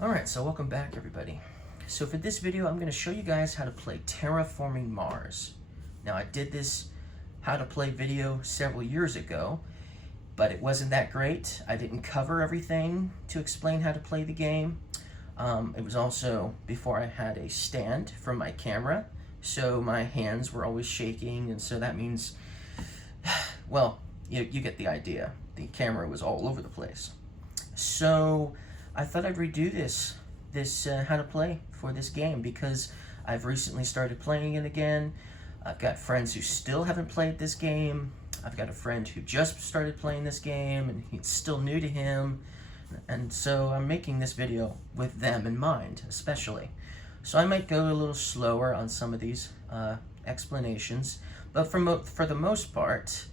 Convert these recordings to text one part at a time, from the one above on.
Alright, so welcome back everybody. So for this video, I'm going to show you guys how to play Terraforming Mars. Now I did this how to play video several years ago, but it wasn't that great. I didn't cover everything to explain how to play the game. It was also before I had a stand for my camera, so my hands were always shaking, and so that means, well, you get the idea. The camera was all over the place. So I thought I'd redo this how to play for this game because I've recently started playing it again. I've got friends who still haven't played this game. I've got a friend who just started playing this game and it's still new to him. And so I'm making this video with them in mind, especially. So I might go a little slower on some of these explanations, but for the most part,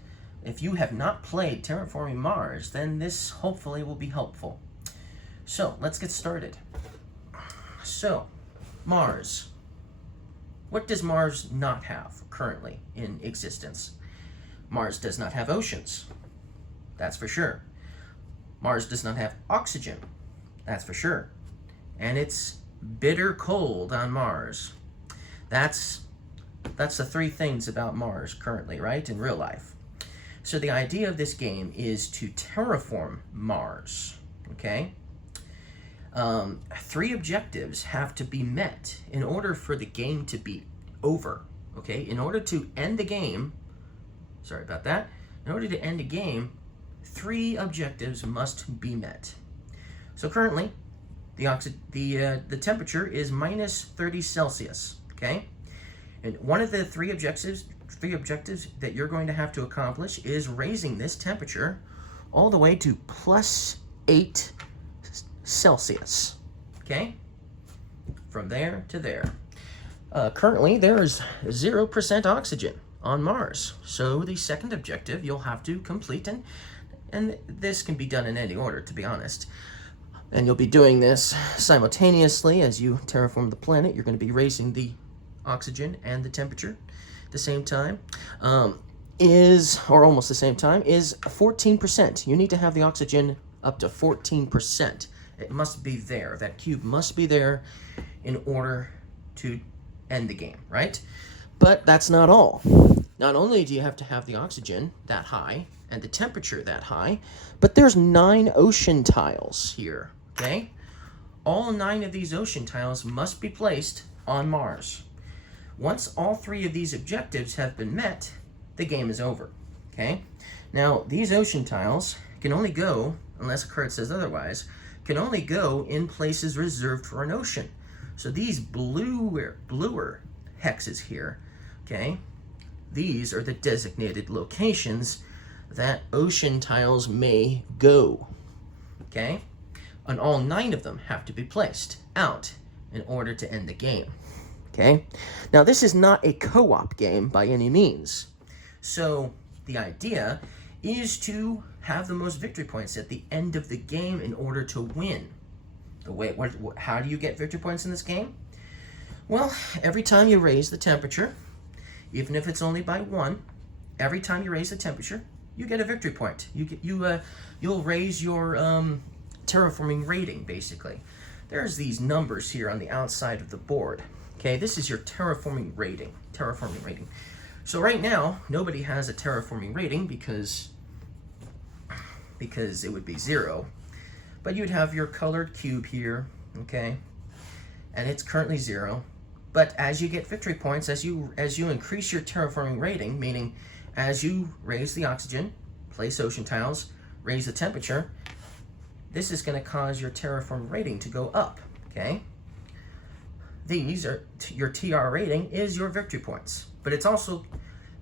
if you have not played Terraforming Mars, then this hopefully will be helpful. So let's get started. So, Mars. What does Mars not have currently in existence? Mars does not have oceans. That's for sure. Mars does not have oxygen. That's for sure. And it's bitter cold on Mars. That's the three things about Mars currently, right? In real life. So the idea of this game is to terraform Mars, okay? Three objectives have to be met in order for the game to be over, okay? In order to end the game, sorry about that, in order to end a game, three objectives must be met. So currently, the temperature is minus 30 Celsius, okay? And one of the three objectives that you're going to have to accomplish is raising this temperature all the way to plus 8 Celsius, okay? From there to there. Currently, there is 0% oxygen on Mars. So the second objective you'll have to complete, and this can be done in any order, to be honest. And you'll be doing this simultaneously as you terraform the planet. You're going to be raising the oxygen and the temperature at the same time. Or almost the same time, is 14%. You need to have the oxygen up to 14%. It must be there. That cube must be there in order to end the game, right? But that's not all. Not only do you have to have the oxygen that high and the temperature that high, but there's 9 ocean tiles here, okay? All 9 of these ocean tiles must be placed on Mars. Once all 3 of these objectives have been met, the game is over, okay? Now, these ocean tiles can only go, unless a card says otherwise, can only go in places reserved for an ocean. So these bluer hexes here, okay, these are the designated locations that ocean tiles may go, okay? And all 9 of them have to be placed out in order to end the game, okay? Now this is not a co-op game by any means. So the idea is to have the most victory points at the end of the game in order to win. How do you get victory points in this game? Well, every time you raise the temperature, even if it's only by 1, every time you raise the temperature, you get a victory point. You'll raise your terraforming rating, basically. There's these numbers here on the outside of the board. Okay, this is your terraforming rating. So right now, nobody has a terraforming rating because it would be 0. But you'd have your colored cube here, okay? And it's currently 0. But as you get victory points, as you increase your terraforming rating, meaning as you raise the oxygen, place ocean tiles, raise the temperature, this is going to cause your terraform rating to go up, okay? These are your TR rating is your victory points, but it's also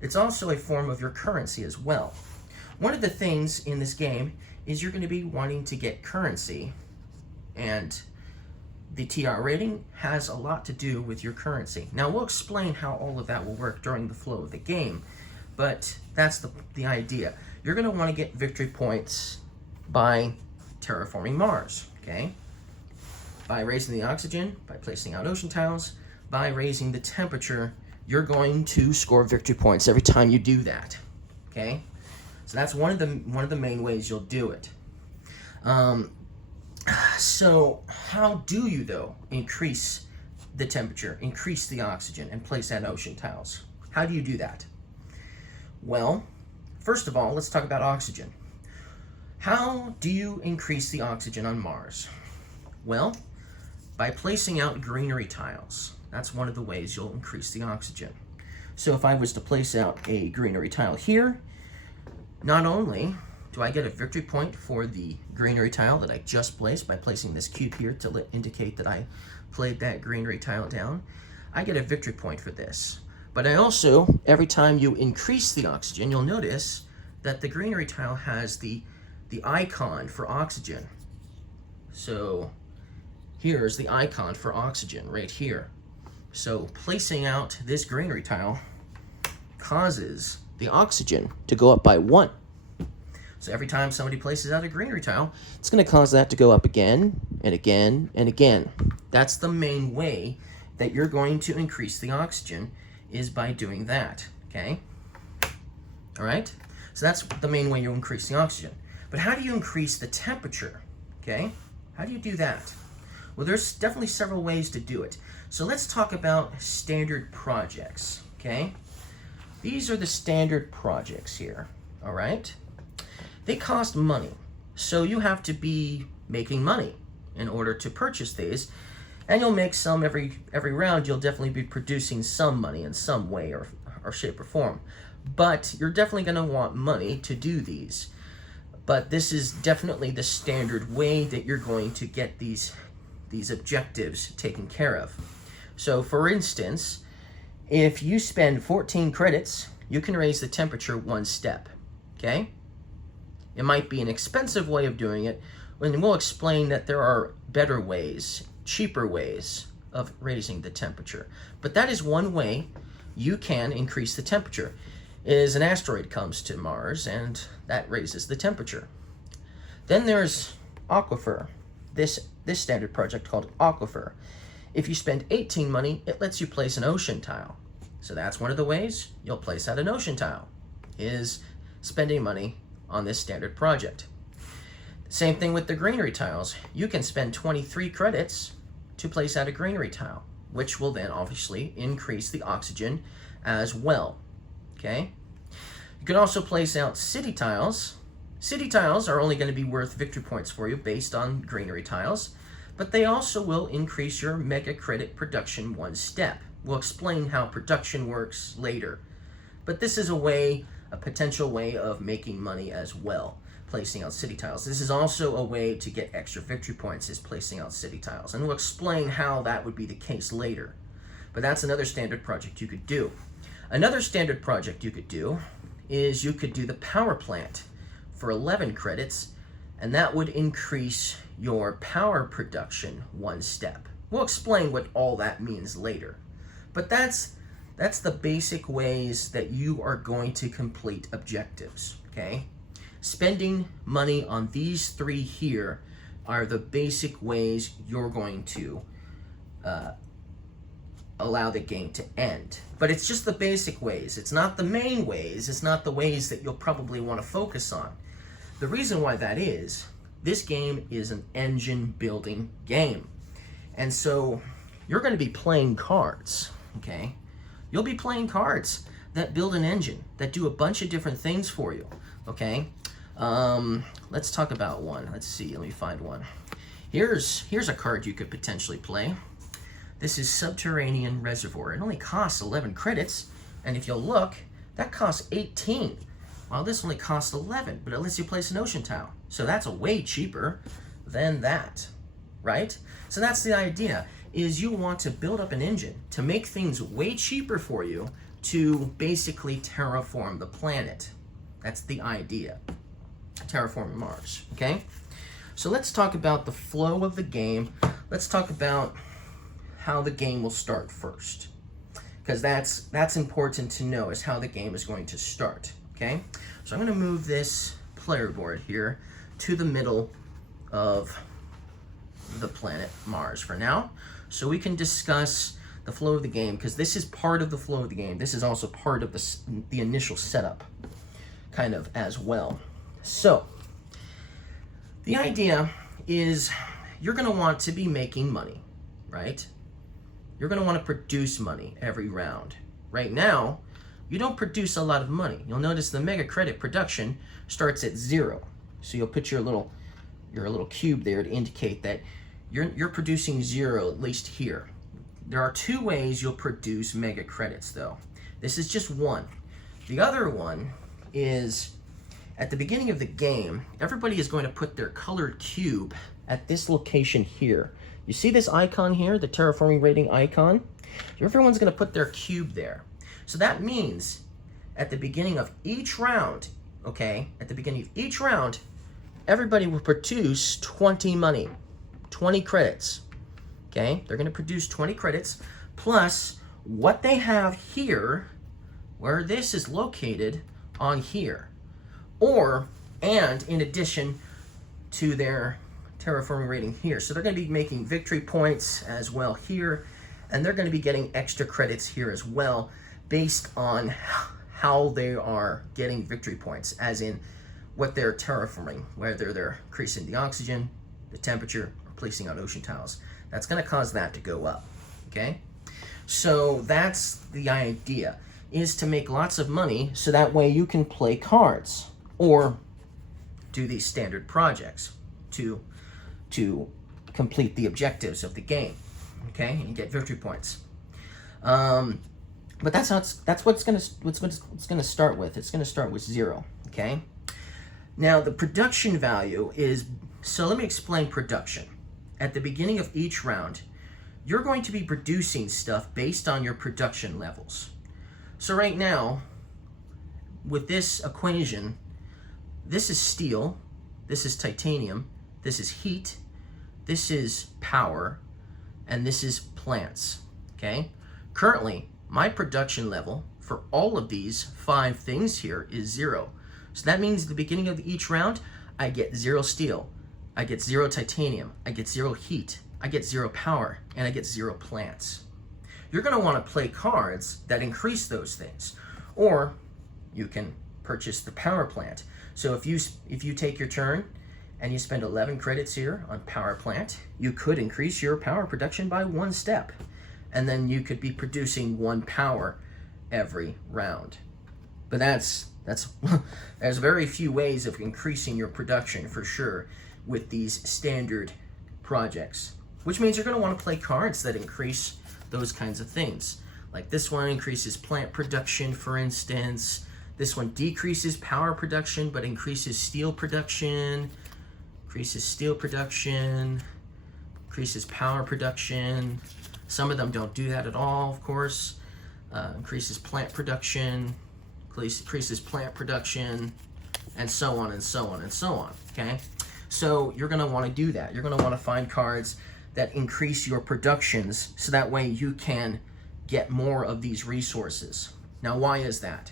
a form of your currency as well. One of the things in this game is you're going to be wanting to get currency, and the TR rating has a lot to do with your currency. Now we'll explain how all of that will work during the flow of the game, but that's the idea. You're going to want to get victory points by terraforming Mars, okay? By raising the oxygen, by placing out ocean tiles, by raising the temperature, you're going to score victory points every time you do that, okay? So that's one of the main ways you'll do it. So how do you, though, increase the temperature, increase the oxygen, and place that ocean tiles? How do you do that? Well, first of all, let's talk about oxygen. How do you increase the oxygen on Mars? Well, by placing out greenery tiles. That's one of the ways you'll increase the oxygen. So if I was to place out a greenery tile here, not only do I get a victory point for the greenery tile that I just placed by placing this cube here to indicate that I played that greenery tile down, I get a victory point for this. But I also, every time you increase the oxygen, you'll notice that the greenery tile has the icon for oxygen. So here's the icon for oxygen right here. So placing out this greenery tile causes the oxygen to go up by 1. So every time somebody places out a greenery tile, it's going to cause that to go up again and again and again. That's the main way that you're going to increase the oxygen, is by doing that, okay? All right? So that's the main way you increase the oxygen. But how do you increase the temperature, okay? How do you do that? Well, there's definitely several ways to do it. So let's talk about standard projects, okay? These are the standard projects here, all right? They cost money, so you have to be making money in order to purchase these, and you'll make some every round. You'll definitely be producing some money in some way or shape or form, but you're definitely going to want money to do these. But this is definitely the standard way that you're going to get these objectives taken care of. So for instance, if you spend 14 credits, you can raise the temperature 1 step, okay? It might be an expensive way of doing it, and we'll explain that there are better ways, cheaper ways of raising the temperature. But that is one way you can increase the temperature, is an asteroid comes to Mars and that raises the temperature. Then there's Aquifer, this standard project called Aquifer. If you spend 18 money, it lets you place an ocean tile. So that's one of the ways you'll place out an ocean tile, is spending money on this standard project. Same thing with the greenery tiles. You can spend 23 credits to place out a greenery tile, which will then obviously increase the oxygen as well, okay? You can also place out city tiles. City tiles are only going to be worth victory points for you based on greenery tiles, but they also will increase your mega credit production 1 step. We'll explain how production works later, but this is a potential way of making money as well, placing out city tiles. This is also a way to get extra victory points, is placing out city tiles, and we'll explain how that would be the case later. But that's another standard project you could do. Another standard project you could do is you could do the power plant for 11 credits, and that would increase your power production 1 step. We'll explain what all that means later. But that's the basic ways that you are going to complete objectives, okay? Spending money on these 3 here are the basic ways you're going to allow the game to end. But it's just the basic ways. It's not the main ways. It's not the ways that you'll probably want to focus on. The reason why that is, this game is an engine building game. And so you're going to be playing cards, okay? You'll be playing cards that build an engine, that do a bunch of different things for you, okay? Let's talk about one. Let's see, let me find one. Here's a card you could potentially play. This is Subterranean Reservoir. It only costs 11 credits, and if you'll look, that costs 18. While this only costs 11, but it lets you place an ocean tile. So that's way cheaper than that, right? So that's the idea, is you want to build up an engine to make things way cheaper for you to basically terraform the planet. That's the idea. Terraforming Mars, okay? So let's talk about the flow of the game. Let's talk about how the game will start first, because that's important to know, is how the game is going to start, okay? So I'm going to move this player board here to the middle of the planet Mars for now, so we can discuss the flow of the game, because this is part of the flow of the game. This is also part of the initial setup, kind of, as well. So the idea is you're going to want to be making money, right? You're going to want to produce money every round. Right now, you don't produce a lot of money. You'll notice the mega credit production starts at 0. So you'll put your little cube there to indicate that you're producing 0, at least here. There are 2 ways you'll produce mega credits, though. This is just one. The other one is at the beginning of the game, everybody is going to put their colored cube at this location here. You see this icon here, the terraforming rating icon? Everyone's going to put their cube there. So that means at the beginning of each round, okay, at the beginning of each round, everybody will produce 20 money, 20 credits, okay? They're going to produce 20 credits plus what they have here, where this is located on here, and in addition to their terraforming rating here. So they're going to be making victory points as well here, and they're going to be getting extra credits here as well based on how they are getting victory points, as in what they're terraforming, whether they're increasing the oxygen, the temperature, or placing on ocean tiles. That's going to cause that to go up, okay? So that's the idea, is to make lots of money so that way you can play cards or do these standard projects to complete the objectives of the game, okay, and get victory points. But that's what it's gonna start with. It's gonna start with 0, okay. Now the production value is, so let me explain production. At the beginning of each round, you're going to be producing stuff based on your production levels. So right now, with this equation, this is steel, this is titanium, this is heat, this is power, and this is plants, okay? Currently, my production level for all of these 5 things here is 0. So that means at the beginning of each round, I get 0 steel, I get 0 titanium, I get 0 heat, I get 0 power, and I get 0 plants. You're going to want to play cards that increase those things, or you can purchase the power plant. So if you take your turn and you spend 11 credits here on power plant, you could increase your power production by 1 step, and then you could be producing 1 power every round. But there's very few ways of increasing your production for sure with these standard projects, which means you're going to want to play cards that increase those kinds of things. Like this one increases plant production, for instance. This one decreases power production but increases steel production, increases power production. Some of them don't do that at all, of course. Increases plant production, increases plant production, and so on and so on and so on, okay? So you're gonna wanna do that. You're gonna wanna find cards that increase your productions so that way you can get more of these resources. Now, why is that?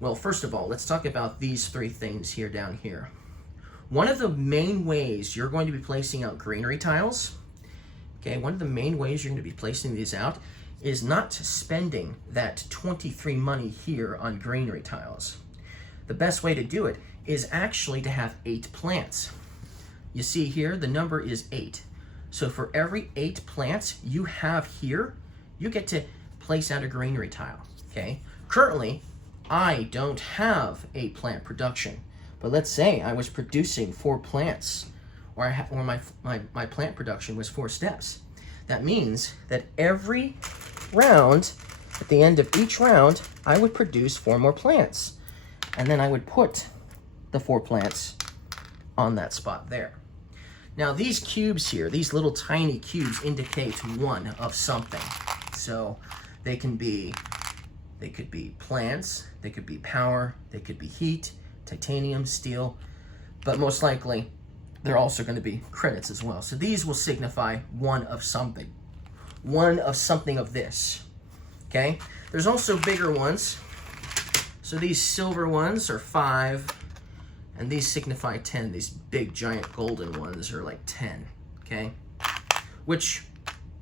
Well, first of all, let's talk about these 3 things here down here. One of the main ways you're going to be placing out greenery tiles, okay, one of the main ways you're going to be placing these out is not spending that 23 money here on greenery tiles. The best way to do it is actually to have 8 plants. You see here, the number is 8. So for every 8 plants you have here, you get to place out a greenery tile, okay? Currently, I don't have 8 plant production, but let's say I was producing 4 plants, or my plant production was 4 steps. That means that every round, at the end of each round, I would produce 4 more plants, and then I would put the 4 plants on that spot there. Now these cubes here, these little tiny cubes indicate 1 of something. So they could be plants, they could be power, they could be heat, titanium, steel, but most likely they're also going to be credits as well. So these will signify 1 of something. 1 of something of this. Okay? There's also bigger ones. So these silver ones are 5, and these signify 10. These big giant golden ones are like 10. Okay? Which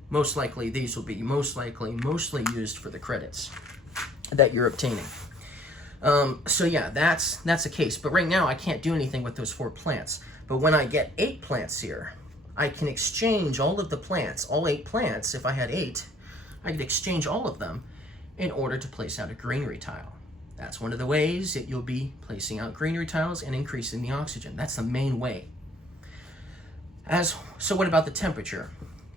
most likely these will be mostly used for the credits that you're obtaining. So yeah, that's the case. But right now I can't do anything with those 4 plants. But when I get 8 plants here, I can exchange all of the plants, all 8 plants. If I had 8, I could exchange all of them in order to place out a greenery tile. That's one of the ways that you'll be placing out greenery tiles and increasing the oxygen. That's the main way. So what about the temperature?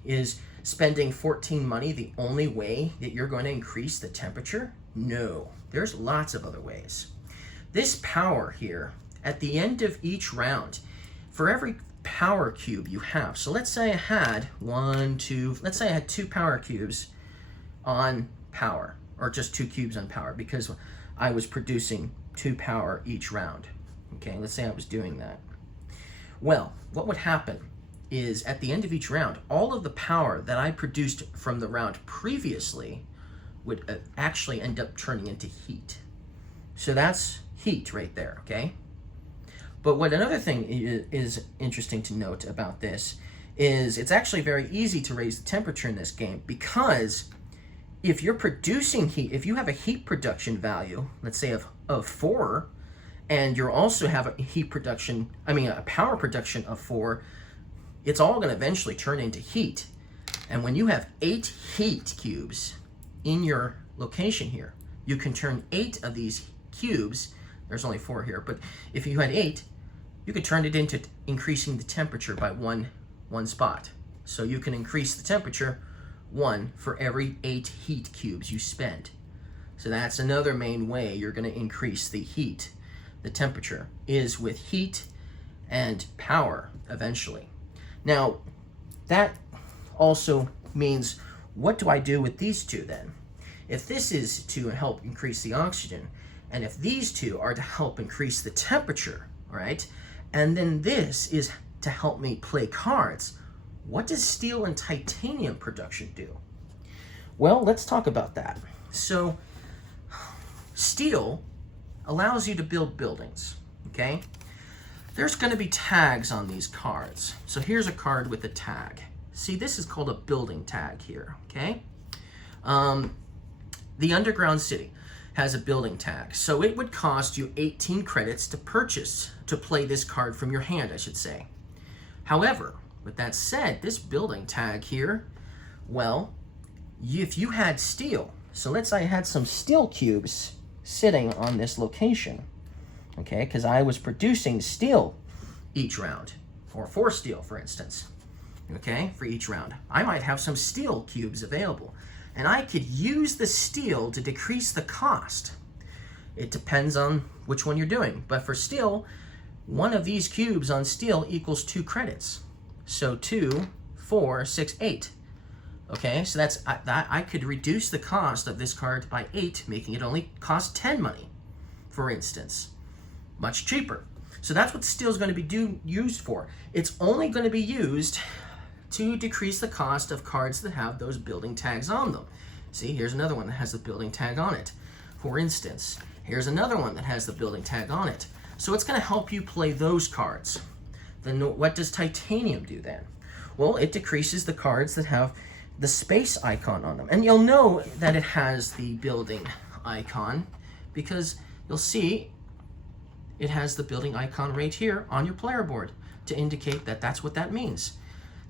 Is spending 14 money the only way that you're going to increase the temperature? No, there's lots of other ways. This power here, at the end of each round, for every power cube you have, so let's say I had let's say I had 2 power cubes on power, or just 2 cubes on power, because I was producing 2 power each round. Okay, let's say I was doing that. Well, what would happen is at the end of each round, all of the power that I produced from the round previously would actually end up turning into heat. So that's heat right there, okay? But what another thing is interesting to note about this is it's actually very easy to raise the temperature in this game, because if you're producing heat, if you have a heat production value, let's say of 4, and you also have a power production of 4, it's all going to eventually turn into heat. And when you have 8 heat cubes in your location here, you can turn 8 of these cubes, there's only 4 here, but if you had 8, you could turn it into increasing the temperature by one spot. So you can increase the temperature 1 for every 8 heat cubes you spend. So that's another main way you're going to increase the heat. The temperature is with heat and power eventually. Now, that also means, what do I do with these 2 then? If this is to help increase the oxygen, and if these 2 are to help increase the temperature, all right, and then this is to help me play cards, what does steel and titanium production do? Well, let's talk about that. So, steel allows you to build buildings, okay? There's going to be tags on these cards. So here's a card with a tag. See, this is called a building tag here, okay? The Underground City has a building tag. So it would cost you 18 credits to play this card from your hand, I should say. However, with that said, this building tag here, well, if you had steel, so let's say I had some steel cubes sitting on this location, okay, because I was producing steel each round, or 4 steel, for instance, okay, for each round. I might have some steel cubes available, and I could use the steel to decrease the cost. It depends on which one you're doing, but for steel, one of these cubes on steel equals 2 credits. So 2, 4, 6, 8. Okay, so that's I could reduce the cost of this card by 8, making it only cost 10 money, for instance. Much cheaper. So that's what steel is going to be used for. It's only going to be used to decrease the cost of cards that have those building tags on them. See, here's another one that has the building tag on it. For instance, here's another one that has the building tag on it. So it's going to help you play those cards. Then what does titanium do then? Well, it decreases the cards that have the space icon on them. And you'll know that it has the building icon because you'll see it has the building icon right here on your player board to indicate that that's what that means.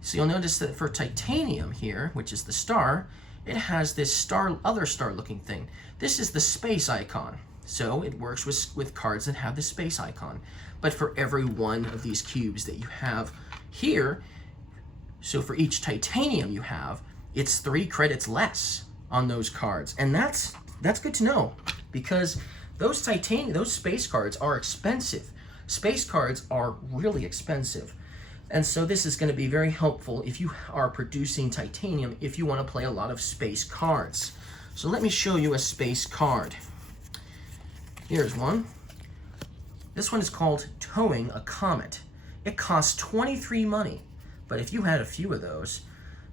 So you'll notice that for titanium here, which is the star, it has this other star looking thing. This is the space icon. So it works with cards that have the space icon. But for every one of these cubes that you have here, so for each titanium you have, it's 3 credits less on those cards. And that's good to know, because those space cards are expensive. Space cards are really expensive. And so this is going to be very helpful if you are producing titanium, if you want to play a lot of space cards. So let me show you a space card. Here's one. This one is called Towing a Comet. It costs 23 money, but if you had a few of those,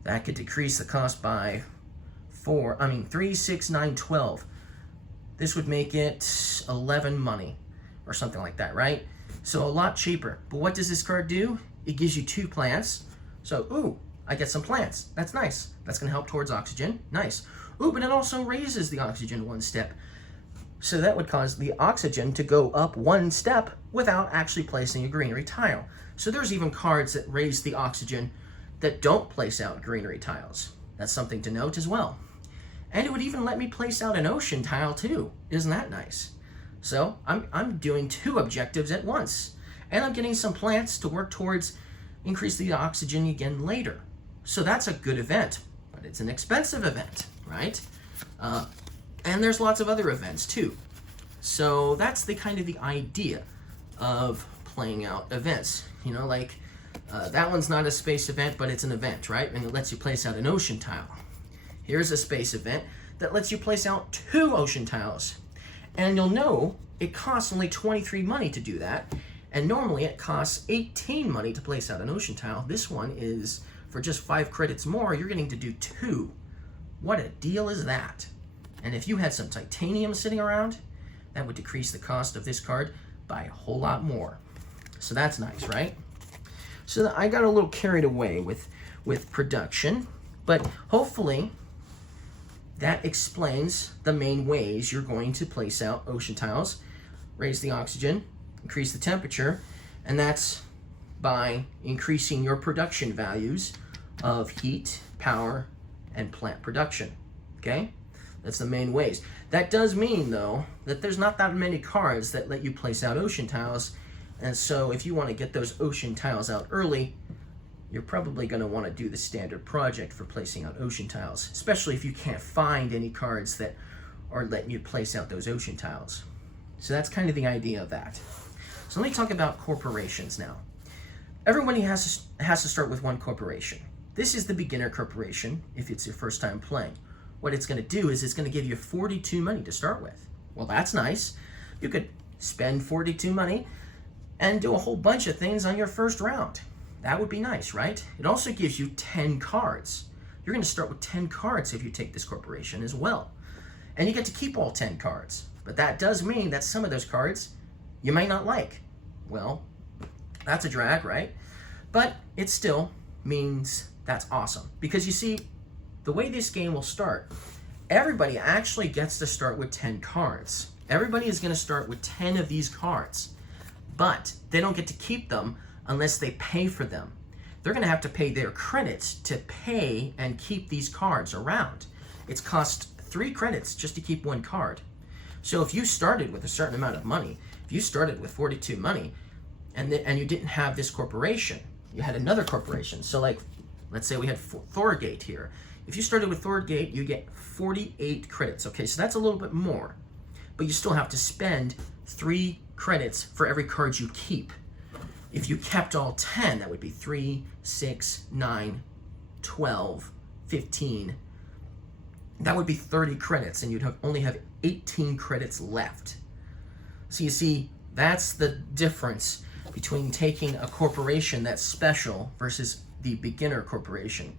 that could decrease the cost by 3, 6, 9, 12. This would make it 11 money or something like that, right? So a lot cheaper. But what does this card do? It gives you 2 plants. So, ooh, I get some plants. That's nice. That's going to help towards oxygen. Nice. Ooh, but it also raises the oxygen 1 step. So that would cause the oxygen to go up 1 step without actually placing a greenery tile. So there's even cards that raise the oxygen that don't place out greenery tiles. That's something to note as well. And it would even let me place out an ocean tile too. Isn't that nice? So I'm doing 2 objectives at once. And I'm getting some plants to work towards increase the oxygen again later. So that's a good event, but it's an expensive event, right? And there's lots of other events too. So that's the kind of the idea of playing out events. You know, like that one's not a space event, but it's an event, right? And it lets you place out an ocean tile. Here's a space event that lets you place out 2 ocean tiles. And you'll know it costs only 23 money to do that. And normally it costs 18 money to place out an ocean tile. This one is for just 5 credits more, you're getting to do 2. What a deal is that? And if you had some titanium sitting around, that would decrease the cost of this card by a whole lot more. So that's nice, right? So I got a little carried away with production, but hopefully that explains the main ways you're going to place out ocean tiles, raise the oxygen, increase the temperature, and that's by increasing your production values of heat, power, and plant production, okay? That's the main ways. That does mean, though, that there's not that many cards that let you place out ocean tiles, and so if you want to get those ocean tiles out early, you're probably going to want to do the standard project for placing out ocean tiles, especially if you can't find any cards that are letting you place out those ocean tiles. So that's kind of the idea of that. So let me talk about corporations now. Everybody has to start with one corporation. This is the beginner corporation if it's your first time playing. What it's going to do is it's going to give you 42 money to start with. Well, that's nice. You could spend 42 money and do a whole bunch of things on your first round. That would be nice, right? It also gives you 10 cards. You're going to start with 10 cards if you take this corporation as well. And you get to keep all 10 cards. But that does mean that some of those cards you might not like. Well, that's a drag, right? But it still means that's awesome. Because you see, the way this game will start, everybody actually gets to start with 10 cards. Everybody is going to start with 10 of these cards. But they don't get to keep them unless they pay for them. They're going to have to pay their credits to pay and keep these cards around. It's cost 3 credits just to keep 1 card. So if you started with a certain amount of money, if you started with 42 money, and you didn't have this corporation, you had another corporation. So like, let's say we had Thorgate here. If you started with Thorgate, you get 48 credits. Okay, so that's a little bit more, but you still have to spend 3 credits for every card you keep. If you kept all 10, that would be 3, 6, 9, 12, 15. That would be 30 credits, and you'd only have 18 credits left. So you see, that's the difference between taking a corporation that's special versus the beginner corporation.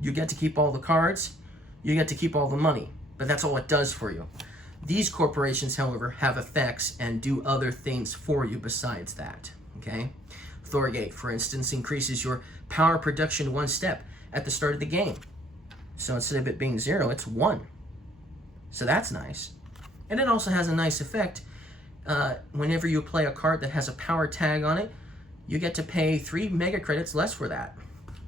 You get to keep all the cards, you get to keep all the money, but that's all it does for you. These corporations, however, have effects and do other things for you besides that, okay? Thorgate, for instance, increases your power production 1 step at the start of the game. So instead of it being 0, it's 1. So that's nice. And it also has a nice effect. Whenever you play a card that has a power tag on it, you get to pay 3 mega credits less for that,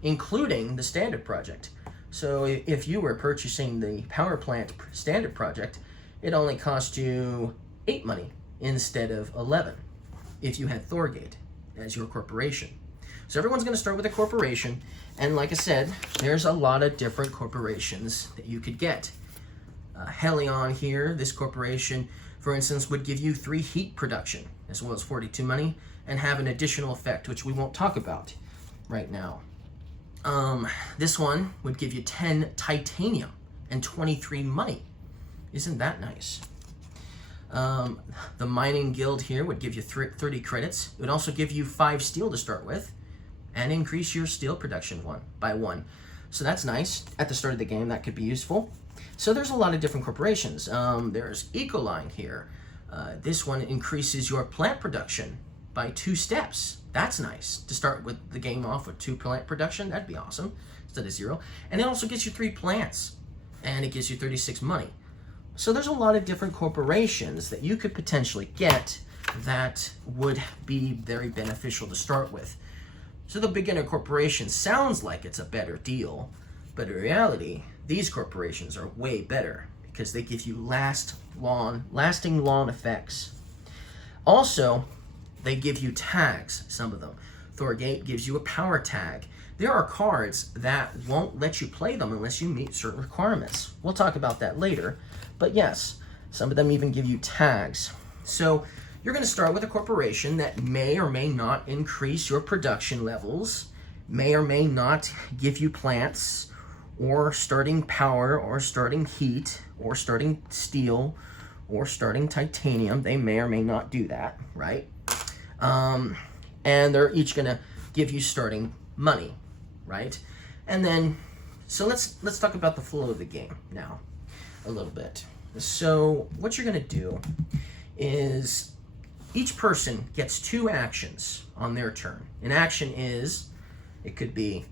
including the standard project. So if you were purchasing the power plant standard project, it only cost you 8 money instead of 11 if you had Thorgate as your corporation. So everyone's going to start with a corporation, and like I said, there's a lot of different corporations that you could get. Helion here, this corporation, for instance, would give you 3 heat production as well as 42 money and have an additional effect, which we won't talk about right now. This one would give you 10 titanium and 23 money. Isn't that nice? The mining guild here would give you 30 credits. It would also give you 5 steel to start with and increase your steel production by 1. So that's nice. At the start of the game, that could be useful. So there's a lot of different corporations. There's Ecoline here. This one increases your plant production by 2 steps. That's nice. To start with the game off with 2 plant production, that'd be awesome, instead of 0. And it also gives you 3 plants, and it gives you 36 money. So there's a lot of different corporations that you could potentially get that would be very beneficial to start with. So the beginner corporation sounds like it's a better deal, but in reality, these corporations are way better because they give you lasting lawn effects. Also, they give you tags, some of them. Thorgate gives you a power tag. There are cards that won't let you play them unless you meet certain requirements. We'll talk about that later, but yes, some of them even give you tags. So you're going to start with a corporation that may or may not increase your production levels, may or may not give you plants, or starting power, or starting heat, or starting steel, or starting titanium. They may or may not do that, right? And they're each going to give you starting money, right? And then, so let's talk about the flow of the game now a little bit. So what you're going to do is each person gets 2 actions on their turn. An action is, it could be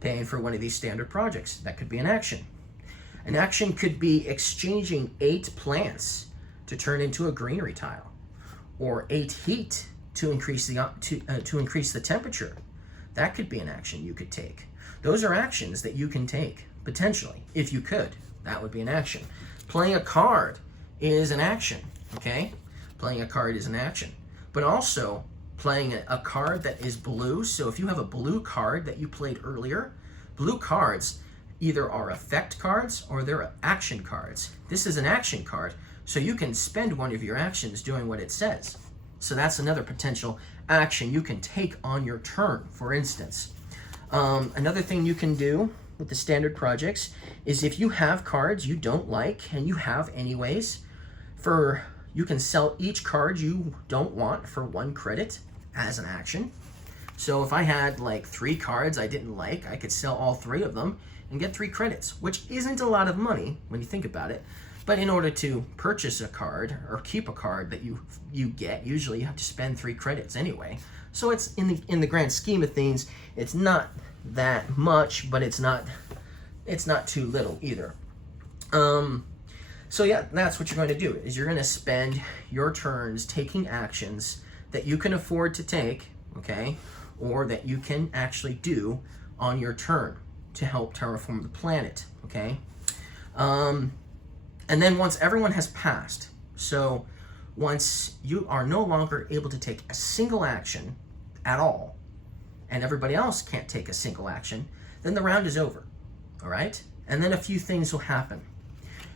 paying for one of these standard projects. That could be an action. An action could be exchanging 8 plants to turn into a greenery tile, or 8 heat to increase the temperature. That could be an action you could take. Those are actions that you can take, potentially, if you could. That would be an action. Playing a card is an action, okay? Playing a card is an action. But also, playing a card that is blue, so if you have a blue card that you played earlier, blue cards either are effect cards or they're action cards. This is an action card, so you can spend one of your actions doing what it says. So that's another potential action you can take on your turn, for instance. Another thing you can do with the standard projects is if you have cards you don't like, and you have anyways, you can sell each card you don't want for 1 credit as an action. So if I had like 3 cards I didn't like, I could sell all 3 of them and get 3 credits, which isn't a lot of money when you think about it. But in order to purchase a card or keep a card that you get, usually you have to spend 3 credits anyway. So it's in the grand scheme of things, it's not that much, but it's not too little either. So yeah, that's what you're going to do, is you're going to spend your turns taking actions that you can afford to take, okay, or that you can actually do on your turn to help terraform the planet, okay? And then once everyone has passed, so once you are no longer able to take a single action at all, and everybody else can't take a single action, then the round is over, all right? And then a few things will happen.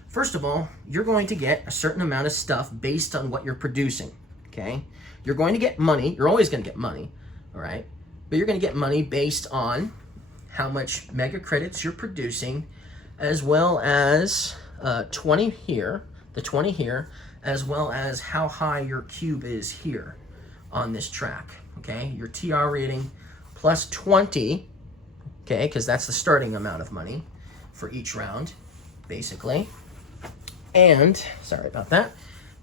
First of all, you're going to get a certain amount of stuff based on what you're producing, okay? You're going to get money. You're always going to get money, all right? But you're going to get money based on how much mega credits you're producing, as well as 20 here, the 20 here, as well as how high your cube is here on this track, okay? Your TR rating plus 20, okay, because that's the starting amount of money for each round, basically. And, sorry about that,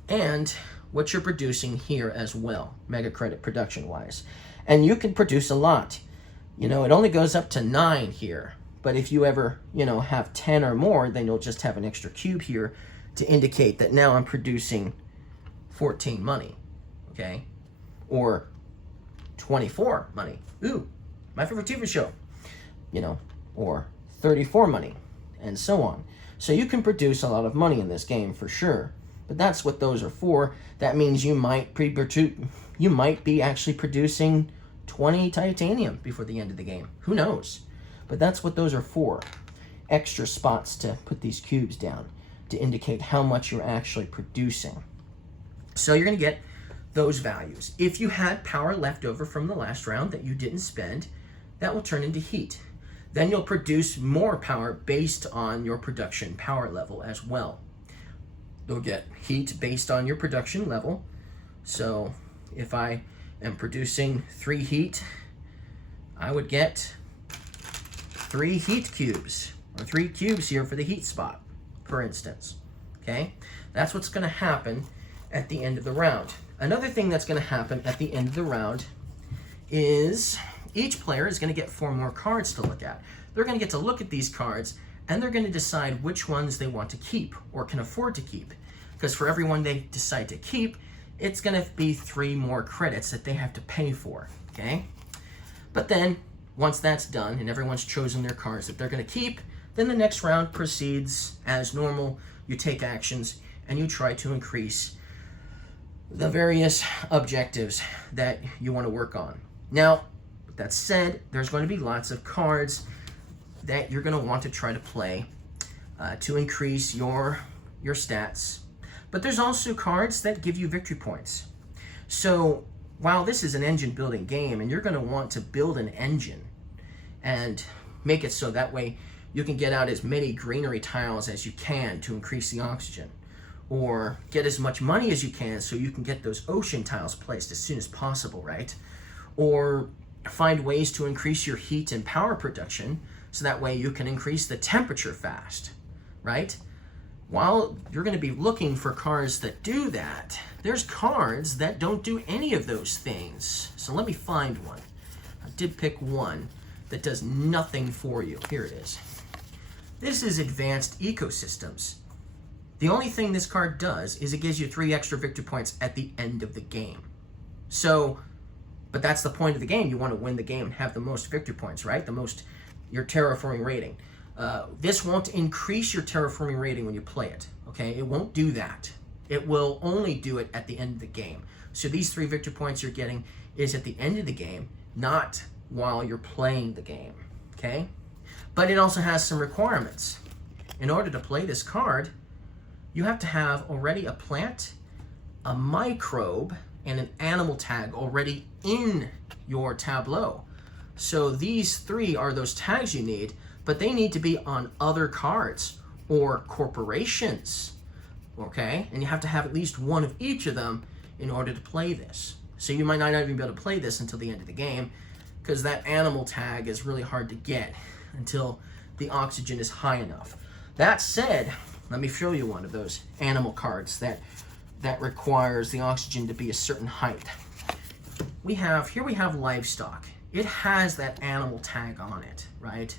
and what you're producing here as well, mega credit production-wise. And you can produce a lot. You know, it only goes up to 9 here, but if you ever, have 10 or more, then you'll just have an extra cube here to indicate that now I'm producing 14 money, okay? Or 24 money. Ooh, my favorite TV show. Or 34 money, and so on. So you can produce a lot of money in this game for sure. But that's what those are for. That means you might be actually producing 20 titanium before the end of the game. Who knows? But that's what those are for. Extra spots to put these cubes down to indicate how much you're actually producing. So you're going to get those values. If you had power left over from the last round that you didn't spend, that will turn into heat. Then you'll produce more power based on your production power level as well. You'll get heat based on your production level. So if I am producing 3 heat, I would get 3 heat cubes, or 3 cubes here for the heat spot, for instance. Okay? That's what's going to happen at the end of the round. Another thing that's going to happen at the end of the round is each player is going to get 4 more cards to look at. They're going to get to look at these cards, and they're going to decide which ones they want to keep or can afford to keep. Because for every one they decide to keep, it's going to be 3 more credits that they have to pay for, okay? But then, once that's done and everyone's chosen their cards that they're going to keep, then the next round proceeds as normal. You take actions and you try to increase the various objectives that you want to work on. Now, with that said, there's going to be lots of cards that you're going to want to try to play to increase your stats. But there's also cards that give you victory points. So while this is an engine building game and you're going to want to build an engine and make it so that way you can get out as many greenery tiles as you can to increase the oxygen, or get as much money as you can so you can get those ocean tiles placed as soon as possible, right? Or find ways to increase your heat and power production so that way you can increase the temperature fast, right? While you're going to be looking for cards that do that, there's cards that don't do any of those things. So let me find one. I did pick one that does nothing for you. Here it is. This is Advanced Ecosystems. The only thing this card does is it gives you 3 extra victory points at the end of the game. So, but that's the point of the game. You want to win the game and have the most victory points, right? The most, your terraforming rating. This won't increase your terraforming rating when you play it, okay? It won't do that. It will only do it at the end of the game. So these 3 victory points you're getting is at the end of the game, not while you're playing the game, okay? But it also has some requirements. In order to play this card, you have to have already a plant, a microbe, and an animal tag already in your tableau. So these 3 are those tags you need, but they need to be on other cards or corporations, okay? And you have to have at least one of each of them in order to play this. So you might not even be able to play this until the end of the game because that animal tag is really hard to get until the oxygen is high enough. That said, let me show you one of those animal cards that requires the oxygen to be a certain height. Here we have livestock. It has that animal tag on it, right?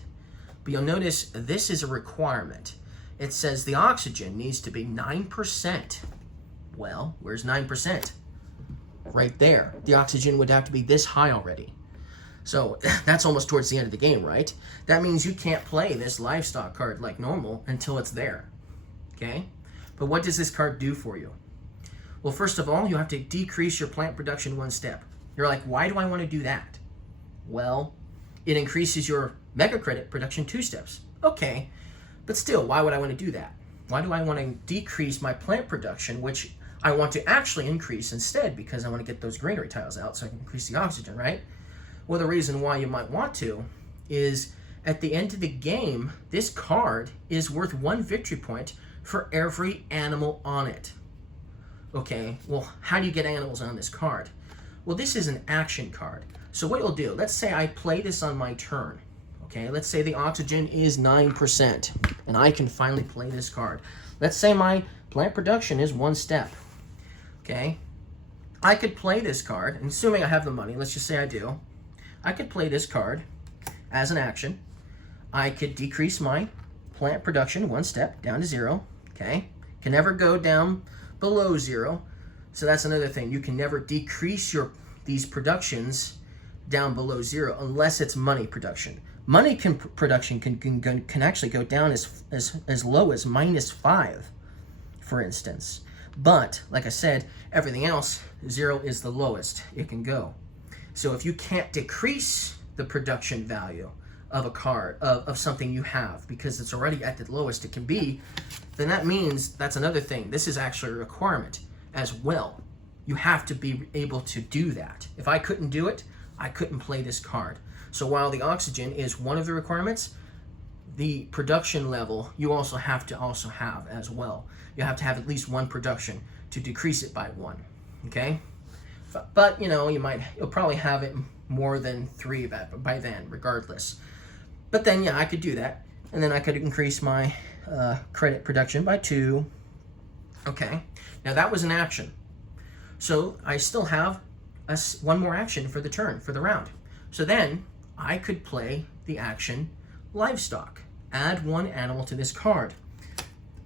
But you'll notice this is a requirement. It says the oxygen needs to be 9%. Well, where's 9%? Right there. The oxygen would have to be this high already. So that's almost towards the end of the game, right? That means you can't play this livestock card like normal until it's there, okay? But what does this card do for you? Well, first of all, you have to decrease your plant production 1 step. You're like, why do I want to do that? Well, it increases your mega credit production 2 steps. Okay, but still, why would I want to do that? Why do I want to decrease my plant production, which I want to actually increase instead because I want to get those greenery tiles out so I can increase the oxygen, right? Well, the reason why you might want to is at the end of the game, this card is worth 1 victory point for every animal on it. Okay, well, how do you get animals on this card? Well, this is an action card. So what you'll do, let's say I play this on my turn. Okay, let's say the oxygen is 9%, and I can finally play this card. Let's say my plant production is 1 step. Okay, I could play this card, and assuming I have the money, let's just say I do. I could play this card as an action. I could decrease my plant production 1 step down to 0. Okay, can never go down below 0. So that's another thing. You can never decrease these productions down below 0 unless it's money production. Money production can actually go down as low as -5, for instance. But like I said, everything else, 0 is the lowest it can go. So if you can't decrease the production value of a card, of something you have, because it's already at the lowest it can be, then that means that's another thing. This is actually a requirement as well. You have to be able to do that. If I couldn't do it, I couldn't play this card. So while the oxygen is one of the requirements, the production level you also have to have as well. You have to have at least 1 production to decrease it by 1, okay? But you know, you'll probably have it more than 3 by then, regardless. But then, yeah, I could do that, and then I could increase my credit production by 2. Okay, now that was an action. So I still have 1 more action for the turn, for the round. So then I could play the action livestock. Add 1 animal to this card.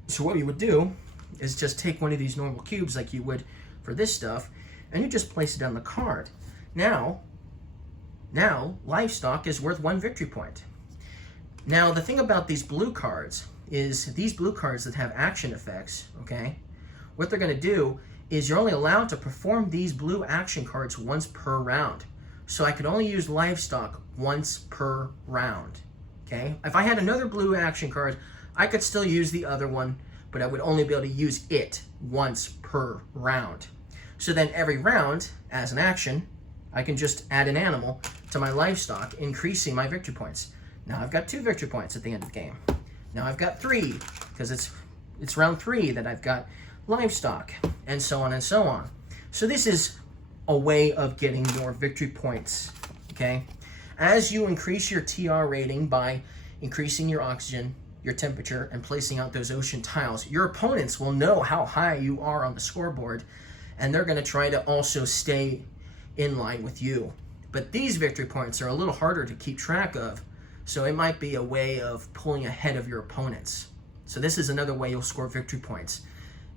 So what you would do is just take one of these normal cubes like you would for this stuff, and you just place it on the card. Now, Now, livestock is worth 1 victory point. Now, the thing about these blue cards is these blue cards that have action effects, okay, what they're going to do is you're only allowed to perform these blue action cards once per round. So I could only use livestock once per round, okay? If I had another blue action card, I could still use the other one, but I would only be able to use it once per round. So then every round, as an action, I can just add an animal to my livestock, increasing my victory points. Now I've got 2 victory points at the end of the game. Now I've got 3, because it's round 3 that I've got livestock, and so on and so on. So this is a way of getting more victory points, okay? As you increase your TR rating by increasing your oxygen, your temperature, and placing out those ocean tiles, your opponents will know how high you are on the scoreboard, and they're going to try to also stay in line with you. But these victory points are a little harder to keep track of, so it might be a way of pulling ahead of your opponents. So this is another way you'll score victory points,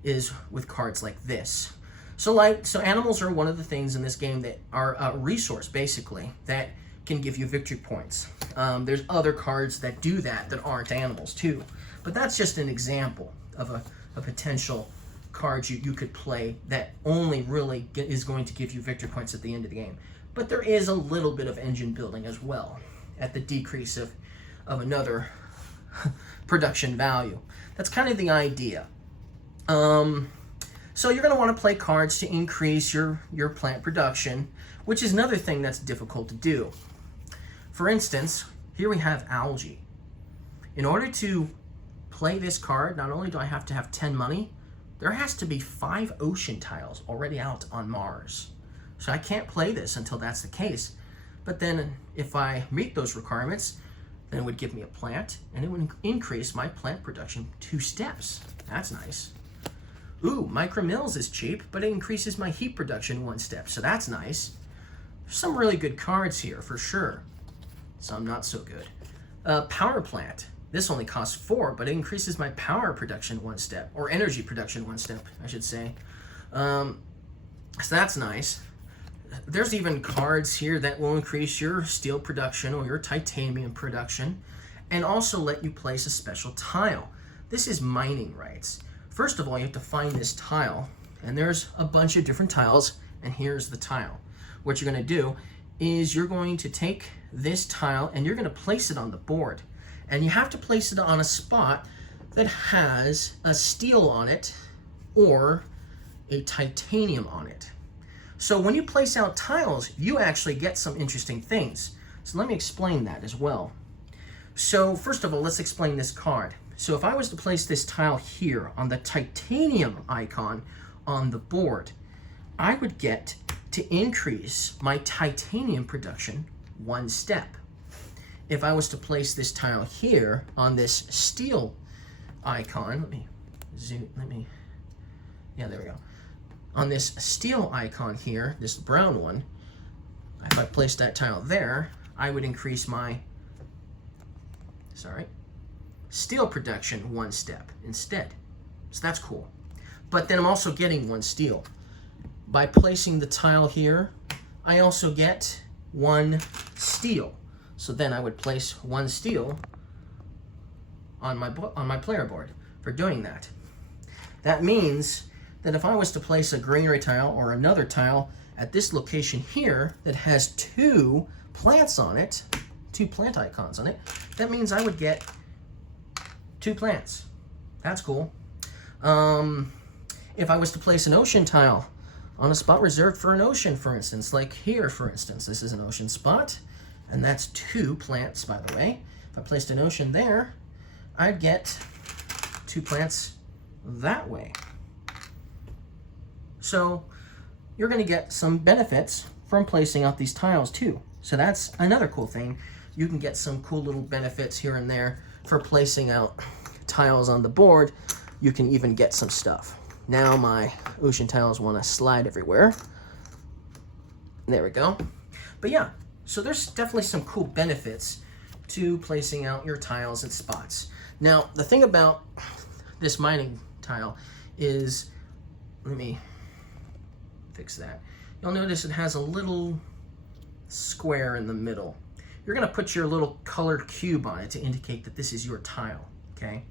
is with cards like this. So animals are one of the things in this game that are a resource, basically, that can give you victory points. There's other cards that do that aren't animals too, but that's just an example of a potential card you could play that only really is going to give you victory points at the end of the game. But there is a little bit of engine building as well at the decrease of another production value. That's kind of the idea. So you're going to want to play cards to increase your plant production, which is another thing that's difficult to do. For instance, here we have algae. In order to play this card, not only do I have to have 10 money, there has to be 5 ocean tiles already out on Mars. So I can't play this until that's the case. But then if I meet those requirements, then it would give me a plant, and it would increase my plant production 2 steps. That's nice. Ooh, micromills is cheap, but it increases my heat production 1 step, so that's nice. There's some really good cards here, for sure. Some not so good. Power plant. This only costs 4, but it increases my power production 1 step, or energy production 1 step, I should say. So that's nice. There's even cards here that will increase your steel production or your titanium production, and also let you place a special tile. This is mining rights. First of all, you have to find this tile, and there's a bunch of different tiles, and here's the tile. What you're going to do is you're going to take this tile and you're going to place it on the board, and you have to place it on a spot that has a steel on it or a titanium on it. So when you place out tiles, you actually get some interesting things. So let me explain that as well. So first of all, let's explain this card. So if I was to place this tile here on the titanium icon on the board, I would get to increase my titanium production 1 step. If I was to place this tile here on this steel icon, there we go. On this steel icon here, this brown one, if I placed that tile there, I would increase my, steel production 1 step instead. So that's cool. But then I'm also getting 1 steel. By placing the tile here, I also get 1 steel. So then I would place 1 steel on my player board for doing that. That means that if I was to place a greenery tile or another tile at this location here that has 2 plants on it, 2 plant icons on it, that means I would get 2 plants. That's cool. If I was to place an ocean tile on a spot reserved for an ocean, for instance, like here, for instance, this is an ocean spot, and that's 2 plants, by the way. If I placed an ocean there, I'd get 2 plants that way. So you're going to get some benefits from placing out these tiles too. So that's another cool thing. You can get some cool little benefits here and there for placing out tiles on the board. You can even get some stuff. Now my ocean tiles want to slide everywhere. There we go. But yeah, so there's definitely some cool benefits to placing out your tiles at spots. Now, the thing about this mining tile is, let me fix that. You'll notice it has a little square in the middle. You're going to put your little colored cube on it to indicate that this is your tile, okay?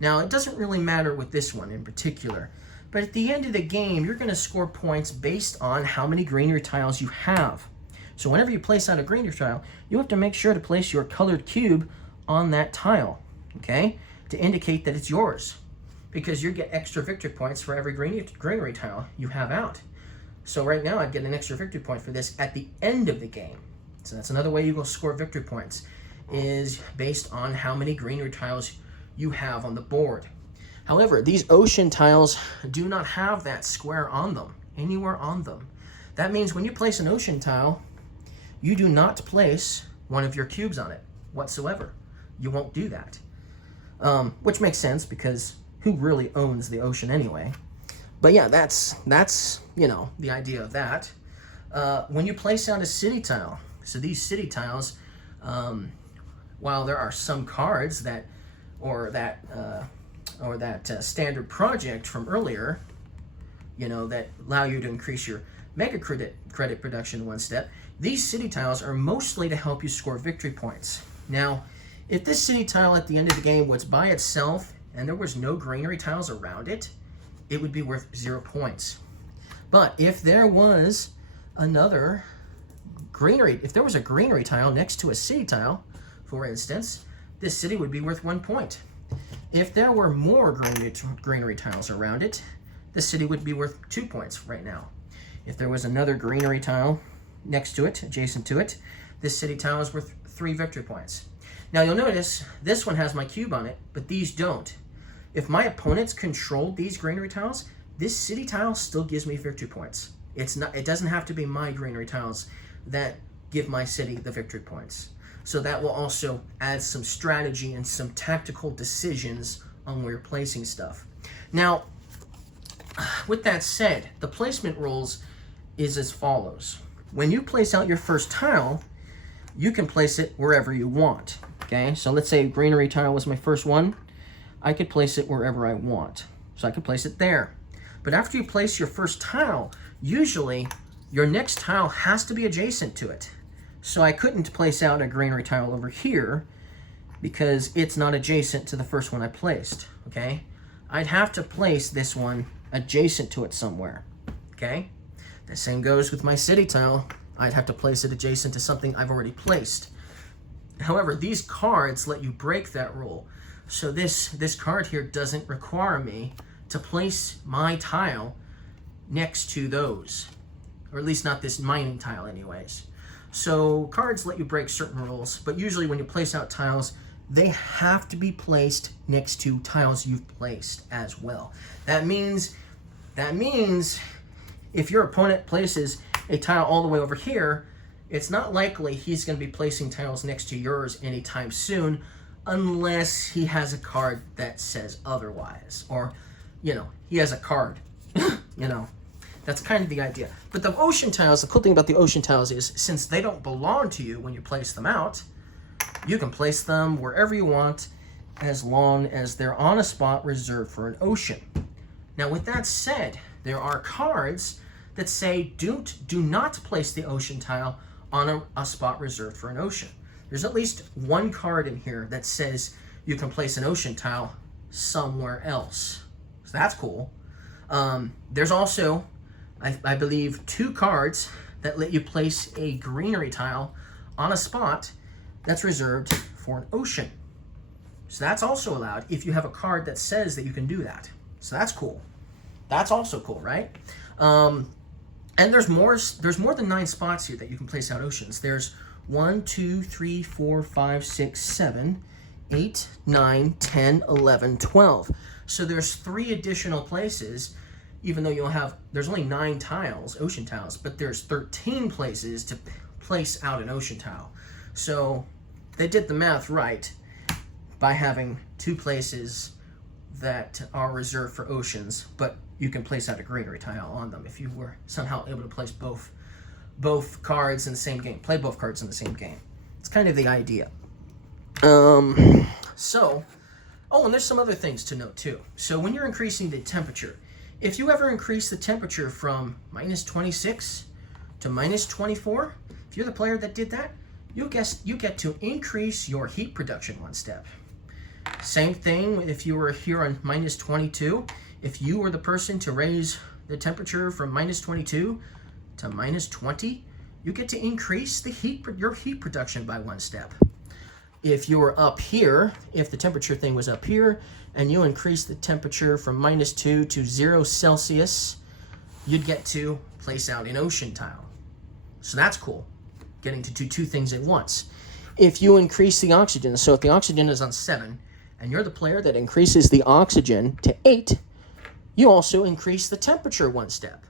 Now, it doesn't really matter with this one in particular, but at the end of the game, you're going to score points based on how many greenery tiles you have. So whenever you place out a greenery tile, you have to make sure to place your colored cube on that tile, okay, to indicate that it's yours, because you get extra victory points for every greenery tile you have out. So right now, I'd get an extra victory point for this at the end of the game. So that's another way you will score victory points, is based on how many greenery tiles you have on the board. However, these ocean tiles do not have that square on them, anywhere on them. That means when you place an ocean tile, you do not place one of your cubes on it whatsoever. You won't do that. Which makes sense, because who really owns the ocean anyway? But yeah, that's you know, the idea of that. When you place out a city tile, so these city tiles, while there are some cards that standard project from earlier, you know, that allow you to increase your mega credit production one step, these city tiles are mostly to help you score victory points. Now, if this city tile at the end of the game was by itself and there was no greenery tiles around it, it would be worth 0 points. But if there was another greenery, if there was a greenery tile next to a city tile, for instance, this city would be worth 1 point. If there were more greenery tiles around it, the city would be worth 2 points right now. If there was another greenery tile next to it, adjacent to it, this city tile is worth 3 victory points. Now you'll notice this one has my cube on it, but these don't. If my opponents controlled these greenery tiles, this city tile still gives me victory points. It doesn't have to be my greenery tiles that give my city the victory points. So that will also add some strategy and some tactical decisions on where you're placing stuff. Now, with that said, the placement rules is as follows. When you place out your first tile, you can place it wherever you want. Okay, so let's say greenery tile was my first one. I could place it wherever I want. So I could place it there. But after you place your first tile, usually your next tile has to be adjacent to it. So I couldn't place out a greenery tile over here because it's not adjacent to the first one I placed, okay? I'd have to place this one adjacent to it somewhere, okay? The same goes with my city tile. I'd have to place it adjacent to something I've already placed. However, these cards let you break that rule. So this card here doesn't require me to place my tile next to those, or at least not this mining tile anyways. So cards let you break certain rules, but usually when you place out tiles, they have to be placed next to tiles you've placed as well. That means if your opponent places a tile all the way over here, it's not likely he's going to be placing tiles next to yours anytime soon, unless he has a card that says otherwise, or, you know, he has a card, you know. That's kind of the idea. But the ocean tiles, the cool thing about the ocean tiles is, since they don't belong to you when you place them out, you can place them wherever you want as long as they're on a spot reserved for an ocean. Now, with that said, there are cards that say do not place the ocean tile on a spot reserved for an ocean. There's at least one card in here that says you can place an ocean tile somewhere else. So that's cool. There's also, I believe, 2 cards that let you place a greenery tile on a spot that's reserved for an ocean. So that's also allowed if you have a card that says that you can do that. So that's cool. That's also cool, right? And there's more than 9 spots here that you can place out oceans. There's 1, 2, 3, 4, 5, 6, 7, 8, 9, 10, 11, 12. So there's 3 additional places, even though there's only 9 tiles, ocean tiles, but there's 13 places to place out an ocean tile. So they did the math right by having 2 places that are reserved for oceans, but you can place out a greenery tile on them if you were somehow able to place both cards in the same game, play both cards in the same game. It's kind of the idea. And there's some other things to note too. So when you're increasing the temperature, if you ever increase the temperature from -26 to -24, if if you're the player that did that, you get to increase your heat production 1 step. Same thing if you were here on minus 22. If you were the person to raise the temperature from minus 22 to minus 20, you get to increase your heat production by 1 step. If you were up here, if the temperature thing was up here, and you increase the temperature from minus 2 to 0 Celsius, you'd get to place out an ocean tile. So that's cool, getting to do 2 things at once. If you increase the oxygen, so if the oxygen is on 7, and you're the player that increases the oxygen to 8, you also increase the temperature 1 step.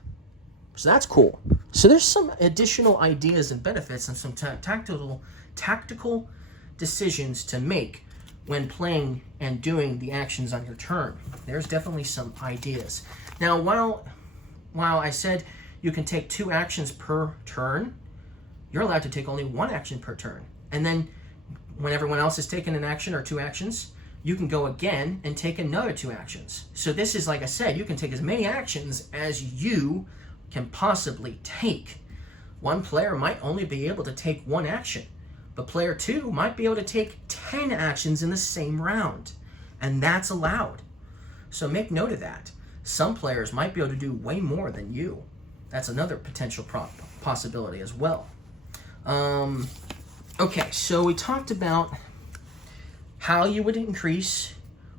So that's cool. So there's some additional ideas and benefits and some tactical decisions to make when playing and doing the actions on your turn. There's definitely some ideas. Now, while I said you can take 2 actions per turn, you're allowed to take only 1 action per turn. And then when everyone else has taken an action or 2 actions, you can go again and take another 2 actions. So this is, like I said, you can take as many actions as you can possibly take. One player might only be able to take 1 action, but player 2 might be able to take 10 actions in the same round, and that's allowed. So make note of that. Some players might be able to do way more than you. That's another potential possibility as well. Okay, so we talked about how you would increase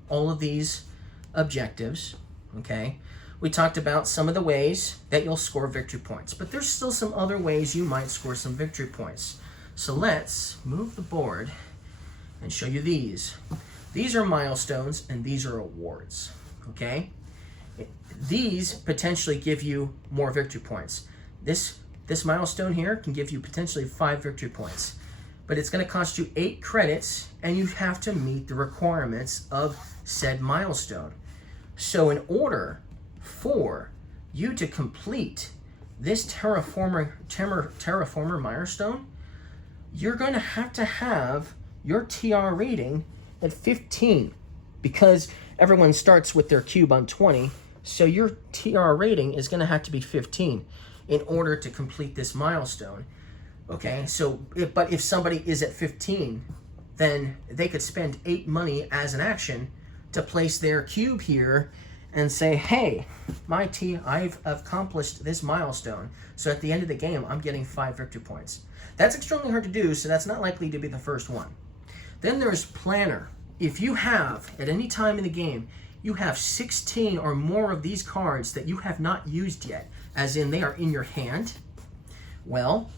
all of these objectives, okay? We talked about some of the ways that you'll score victory points, but there's still some other ways you might score some victory points. So let's move the board and show you these. These are milestones and these are awards, okay? These potentially give you more victory points. This milestone here can give you potentially 5 victory points, but it's going to cost you 8 credits and you have to meet the requirements of said milestone. So in order for you to complete this Terraformer milestone, you're going to have your TR rating at 15 because everyone starts with their cube on 20. So your TR rating is going to have to be 15 in order to complete this milestone. Okay, so but if somebody is at 15, then they could spend 8 money as an action to place their cube here and say, hey, I've accomplished this milestone. So at the end of the game, I'm getting 5 victory points. That's extremely hard to do, so that's not likely to be the first one. Then there's Planner. If you have, at any time in the game, you have 16 or more of these cards that you have not used yet, as in they are in your hand, well,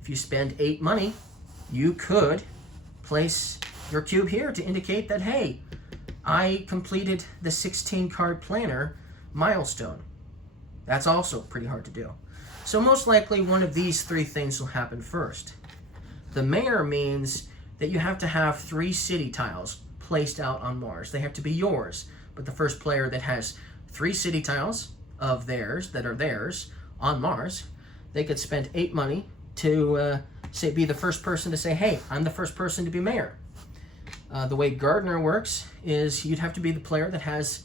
if you spend 8 money, you could place your cube here to indicate that, hey, I completed the 16 card planner milestone. That's also pretty hard to do. So most likely one of these 3 things will happen first. The mayor means that you have to have 3 city tiles placed out on Mars. They have to be yours, but the first player that has 3 city tiles of theirs that are theirs on Mars, they could spend 8 money to be the first person to say, hey, I'm the first person to be mayor. The way Gardener works is you'd have to be the player that has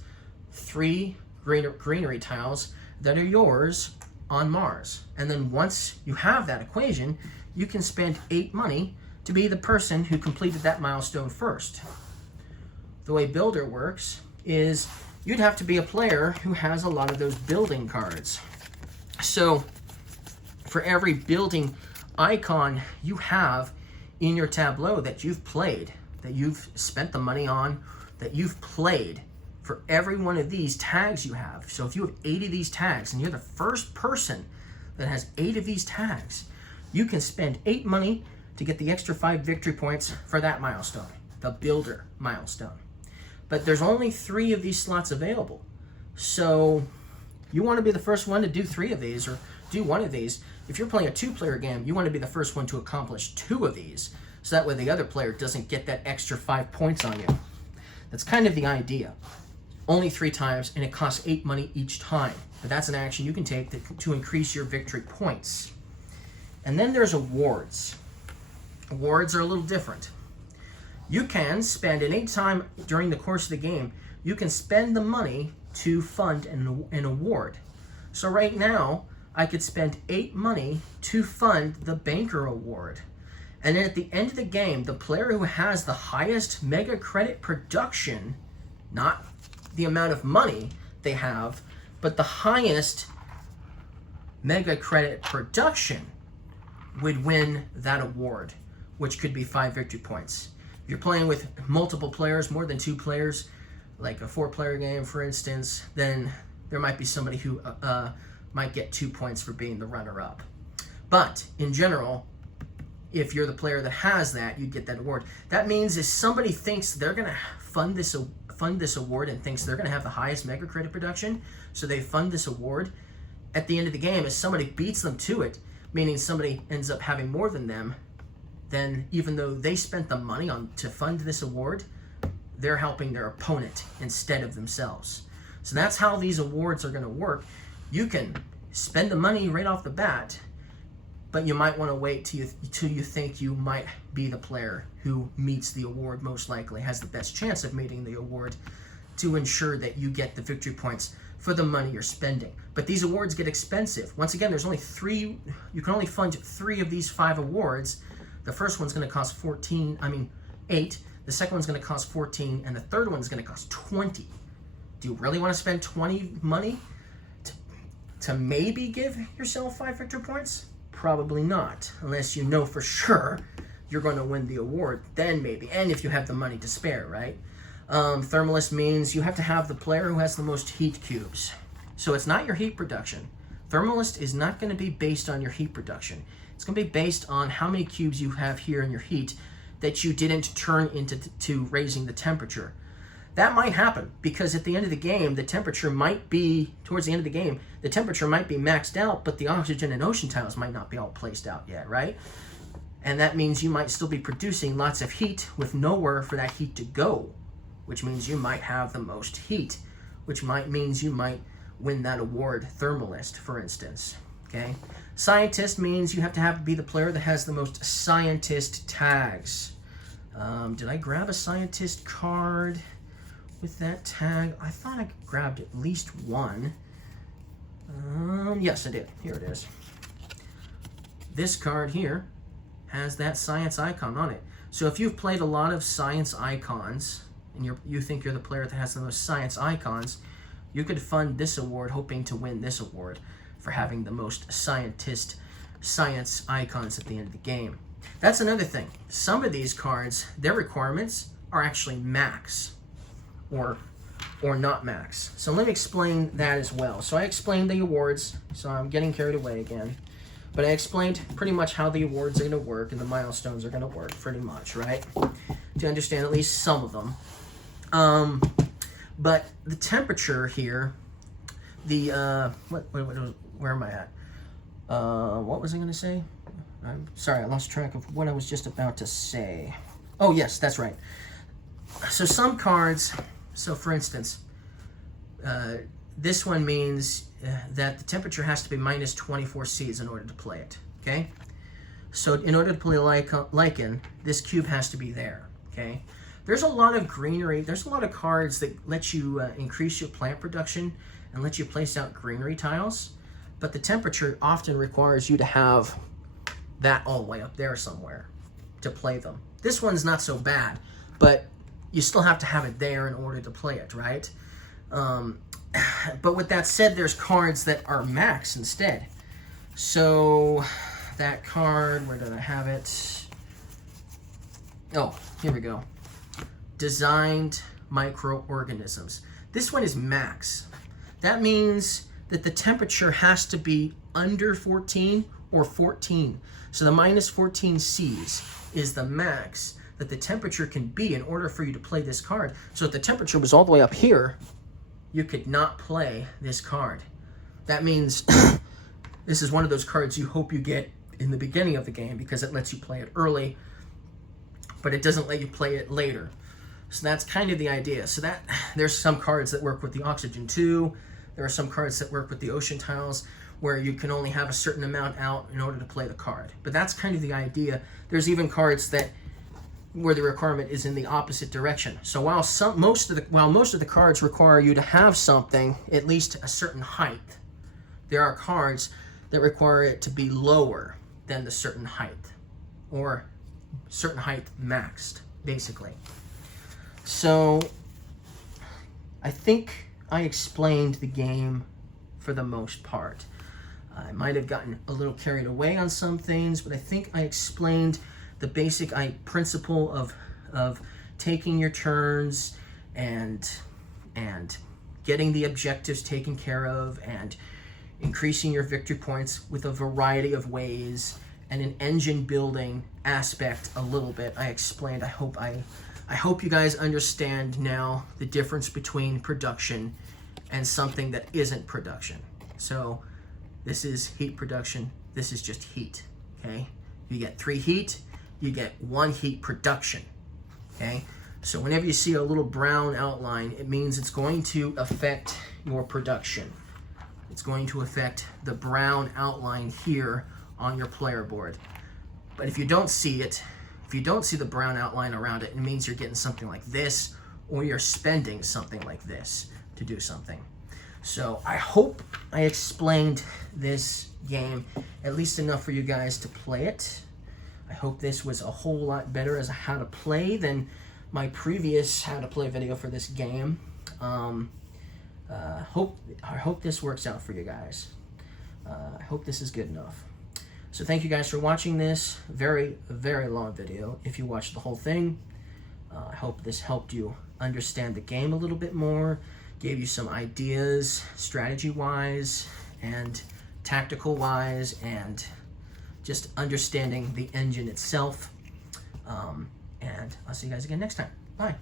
3 greenery tiles that are yours on Mars. And then once you have that equation, you can spend 8 money to be the person who completed that milestone first. The way Builder works is you'd have to be a player who has a lot of those building cards. So for every building icon you have in your tableau that you've played, that you've spent the money on, that you've played, for every one of these tags you have. So if you have 8 of these tags and you're the first person that has 8 of these tags, you can spend 8 money to get the extra 5 victory points for that milestone, the Builder milestone. But there's only 3 of these slots available. So you want to be the first one to do 3 of these or do 1 of these. If you're playing a 2-player game, you want to be the first one to accomplish 2 of these. So that way the other player doesn't get that extra 5 points on you. That's kind of the idea. Only 3 times, and it costs 8 money each time. But that's an action you can take to increase your victory points. And then there's awards. Awards are a little different. You can spend at any time during the course of the game, you can spend the money to fund an award. So right now, I could spend 8 money to fund the banker award. And then at the end of the game, the player who has the highest mega credit production, not the amount of money they have, but the highest mega credit production would win that award, which could be 5 victory points. If you're playing with multiple players, more than 2 players, like a 4-player game, for instance, then there might be somebody who might get 2 points for being the runner-up. But in general, if you're the player that has that, you get that award. That means if somebody thinks they're going to fund this award and thinks they're going to have the highest mega credit production, so they fund this award, at the end of the game, if somebody beats them to it, meaning somebody ends up having more than them, then even though they spent the money to fund this award, they're helping their opponent instead of themselves. So that's how these awards are going to work. You can spend the money right off the bat, but you might want to wait till you think you might be the player who meets the award, most likely has the best chance of meeting the award, to ensure that you get the victory points for the money you're spending. But these awards get expensive. Once again, there's only 3, you can only fund 3 of these 5 awards. The first one's going to cost 8, the second one's going to cost 14, and the third one's going to cost 20. Do you really want to spend 20 money to maybe give yourself 5 victory points? Probably not, unless you know for sure you're going to win the award, then maybe, and if you have the money to spare, right? Thermalist means you have to have the player who has the most heat cubes. So it's not your heat production. Thermalist is not going to be based on your heat production. It's going to be based on how many cubes you have here in your heat that you didn't turn into raising the temperature. That might happen because at the end of the game, the temperature might be, towards the end of the game, the temperature might be maxed out, but the oxygen and ocean tiles might not be all placed out yet, right? And that means you might still be producing lots of heat with nowhere for that heat to go, which means you might have the most heat, which means you might win that award, Thermalist, for instance, okay? Scientist means you have to be the player that has the most scientist tags. Did I grab a scientist card with that tag? I thought I grabbed at least one. Yes, I did. Here it is. This card here has that science icon on it. So if you've played a lot of science icons, and you think you're the player that has the most science icons, you could fund this award hoping to win this award for having the most science icons at the end of the game. That's another thing. Some of these cards, their requirements are actually max or not max. So let me explain that as well. So I explained the awards, so I'm getting carried away again. But I explained pretty much how the awards are going to work and the milestones are going to work pretty much, right? To understand at least some of them. But the temperature here, where am I at? What was I going to say? I'm sorry, I lost track of what I was just about to say. Oh, yes, that's right. So some cards, so for instance, this one means that the temperature has to be minus 24 Cs in order to play it, okay? So in order to play Lichen, this cube has to be there, okay? There's a lot of greenery. There's a lot of cards that let you increase your plant production and let you place out greenery tiles, but the temperature often requires you to have that all the way up there somewhere to play them. This one's not so bad, but you still have to have it there in order to play it, right? But with that said, there's cards that are max instead. So that card, where did I have it? Oh, here we go. Designed microorganisms. This one is max. That means that the temperature has to be under 14 or 14. So the minus 14 Cs is the max that the temperature can be in order for you to play this card. So if the temperature was all the way up here, you could not play this card. That means this is one of those cards you hope you get in the beginning of the game because it lets you play it early, but it doesn't let you play it later. So that's kind of the idea. So that there's some cards that work with the oxygen too. There are some cards that work with the ocean tiles where you can only have a certain amount out in order to play the card. But that's kind of the idea. There's even cards that where the requirement is in the opposite direction. So while most of the cards require you to have something at least a certain height, there are cards that require it to be lower than the certain height, or certain height maxed, basically. So I think I explained the game for the most part. I might have gotten a little carried away on some things, but I think I explained the basic principle of taking your turns and getting the objectives taken care of, and increasing your victory points with a variety of ways, and an engine building aspect a little bit. I explained. I hope you guys understand now the difference between production and something that isn't production. So this is heat production. This is just heat. Okay, you get 3 heat, you get 1 heat production. Okay, so whenever you see a little brown outline, it means it's going to affect your production. It's going to affect the brown outline here on your player board. But if you don't see it, if you don't see the brown outline around it, it means you're getting something like this, or you're spending something like this to do something. So I hope I explained this game at least enough for you guys to play it. I hope this was a whole lot better as a how to play than my previous how to play video for this game. I hope this works out for you guys. I hope this is good enough. So thank you guys for watching this very, very long video. If you watched the whole thing, I hope this helped you understand the game a little bit more, gave you some ideas strategy-wise and tactical-wise, and just understanding the engine itself. And I'll see you guys again next time. Bye.